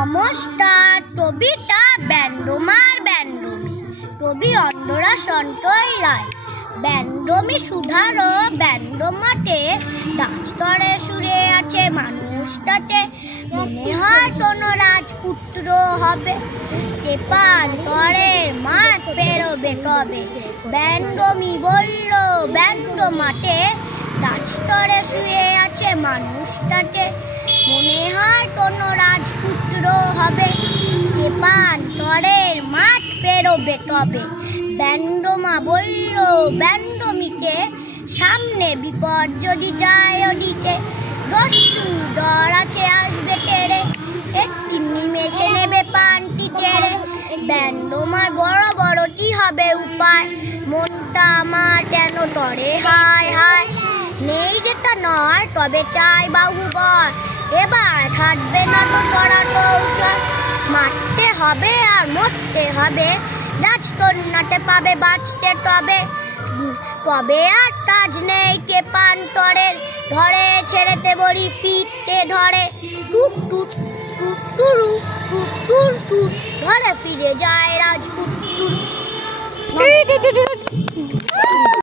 নমস্কার, কবিতা ব্যান্ডমার ব্যান্ডমি, কবি অন্ডরা সন্তই রায়। ব্যান্ডমি সুধারো ব্যান্ডমাতে, ডাকস্তরে সুরে আছে মানুষটাতে। মনে হয় কোনো রাজপুত্র হবে, তেপান্তরের মাঠ পেরোবে কবে। ব্যান্ডমি বলল ব্যান্ডমাতে, ডাকস্তরে শুয়ে আছে মানুষটাতে। মনে হয় কোনো রাজপুত্র হবে, তেপান্তরের মাঠ পেরোবে কবে। ব্যান্ডমা বলল ব্যান্ডমিতে, সামনে বিপদ যদি যায় ওদিকে। দস্যু দর আছে আসবে তেরে, একটি নিমেষে নেবে পানটি তেরে। ব্যান্ডমার বড় বড় কি হবে উপায়, মনটা আমার কেন তরে হায় হায়। নেই যেটা নয় তবে চাই বাহুবল, এবার থাকবে না তো করা কৌশল। মারতে হবে আর মরতে হবে, রাজকন্যাতে পাবে বাঁচতে তবে আর কাজ নেই তেপান্তরের। ধরে ছেড়েতে বড়ি ফিরতে ধরে, টুট টুট টুট টুরু টুট টুর টুট, ধরে ফিরে যায় রাজপুত্র।